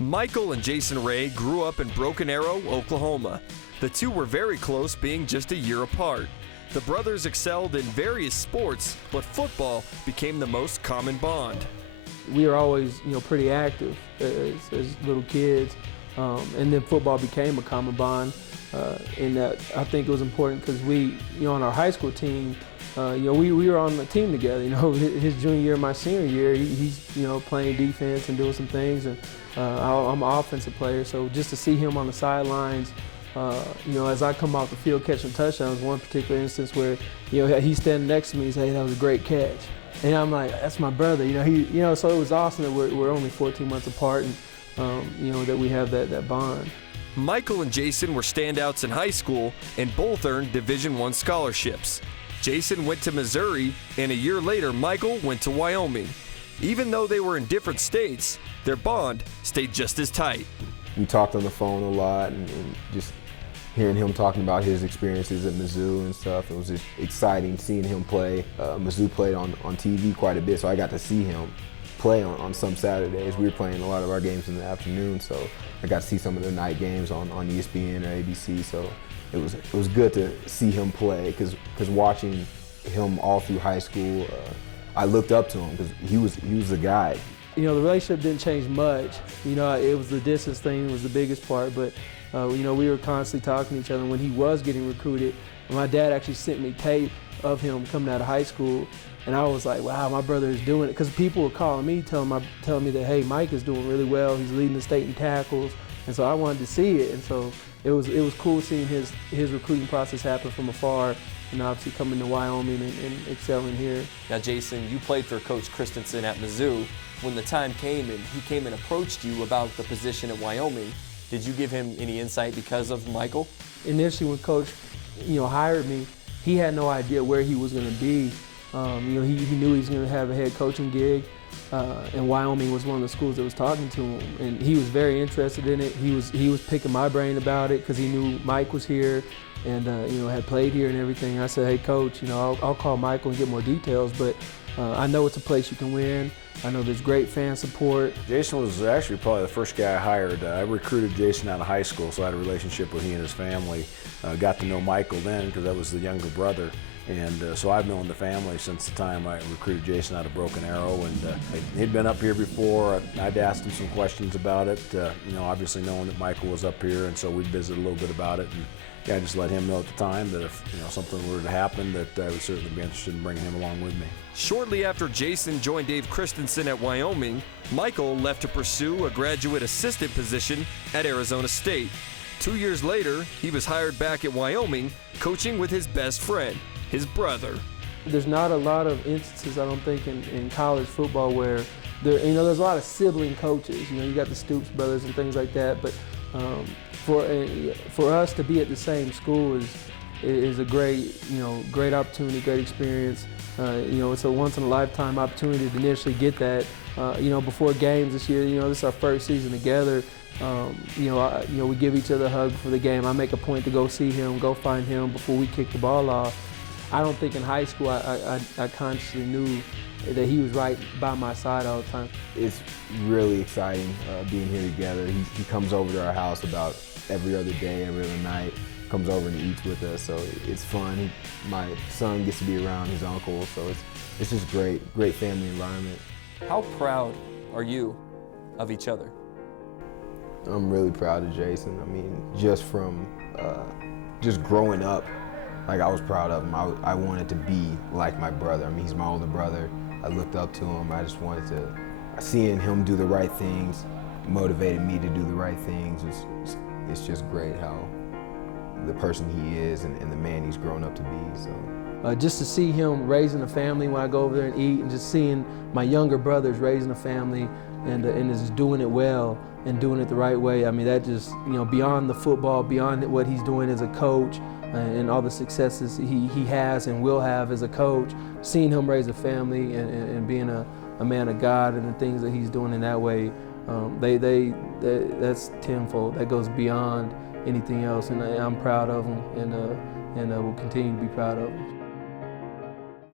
Michael and Jason Ray grew up in Broken Arrow, Oklahoma. The two were very close, being just a year apart. The brothers excelled in various sports, but football became the most common bond. We were always, pretty active as little kids, and then football became a common bond. And I think it was important because we, on our high school team, we were on the team together. His junior year, my senior year, he's playing defense and doing some things, and I'm an offensive player. So just to see him on the sidelines, as I come off the field catching touchdowns, one particular instance where he's standing next to me and say, "Hey, that was a great catch," and I'm like, "That's my brother." So it was awesome that we're only 14 months apart, and that we have that bond. Michael and Jason were standouts in high school and both earned Division I scholarships. Jason went to Missouri, and a year later, Michael went to Wyoming. Even though they were in different states, their bond stayed just as tight. We talked on the phone a lot, and just hearing him talking about his experiences at Mizzou and stuff, it was just exciting seeing him play. Mizzou played on TV quite a bit, so I got to see him play on some Saturdays. We were playing a lot of our games in the afternoon, so I got to see some of the night games on ESPN or ABC. So it was good to see him play, because watching him all through high school, I looked up to him because he was the guy. The relationship didn't change much. It was the distance thing was the biggest part, but we were constantly talking to each other. When he was getting recruited, my dad actually sent me tape of him coming out of high school, and I was like, wow, my brother is doing it. Because people were calling me, telling me that, hey, Mike is doing really well. He's leading the state in tackles, and so I wanted to see it. And so it was cool seeing his recruiting process happen from afar, and obviously coming to Wyoming and excelling here. Now, Jason, you played for Coach Christensen at Mizzou. When the time came and he came and approached you about the position at Wyoming, did you give him any insight because of Michael? Initially, when Coach, hired me, he had no idea where he was going to be. He knew he was going to have a head coaching gig, and Wyoming was one of the schools that was talking to him, and he was very interested in it. He was picking my brain about it because he knew Mike was here and had played here and everything. I said, "Hey, Coach, I'll call Michael and get more details, but I know it's a place you can win. I know there's great fan support." Jason was actually probably the first guy I hired. I recruited Jason out of high school, so I had a relationship with he and his family. Got to know Michael then because I was the younger brother. And so I've known the family since the time I recruited Jason out of Broken Arrow, and he'd been up here before. I'd asked him some questions about it, obviously knowing that Michael was up here, and so we'd visit a little bit about it. And I just let him know at the time that if something were to happen, that I would certainly be interested in bringing him along with me. Shortly after Jason joined Dave Christensen at Wyoming, Michael left to pursue a graduate assistant position at Arizona State. 2 years later, he was hired back at Wyoming, coaching with his best friend, his brother. There's not a lot of instances, I don't think, in college football where there's a lot of sibling coaches. You got the Stoops brothers and things like that. But for us to be at the same school is a great opportunity, great experience. It's a once in a lifetime opportunity to initially get that. Before games this year, this is our first season together. We give each other a hug before the game. I make a point to go see him, go find him before we kick the ball off. I don't think in high school I consciously knew that he was right by my side all the time. It's really exciting being here together. He comes over to our house about every other day, every other night, comes over and eats with us, so it's fun. My son gets to be around his uncle, so it's just great family environment. How proud are you of each other? I'm really proud of Jason. Just from just growing up, I was proud of him. I wanted to be like my brother. He's my older brother. I looked up to him. I just wanted to, seeing him do the right things motivated me to do the right things. It's just great how the person he is and the man he's grown up to be. So. Just to see him raising a family when I go over there and eat, and just seeing my younger brothers raising a family and is doing it well and doing it the right way. That just, beyond the football, beyond what he's doing as a coach, and all the successes he has and will have as a coach, seeing him raise a family and being a man of God and the things that he's doing in that way, that's tenfold. That goes beyond anything else, and I'm proud of him, and will continue to be proud of him.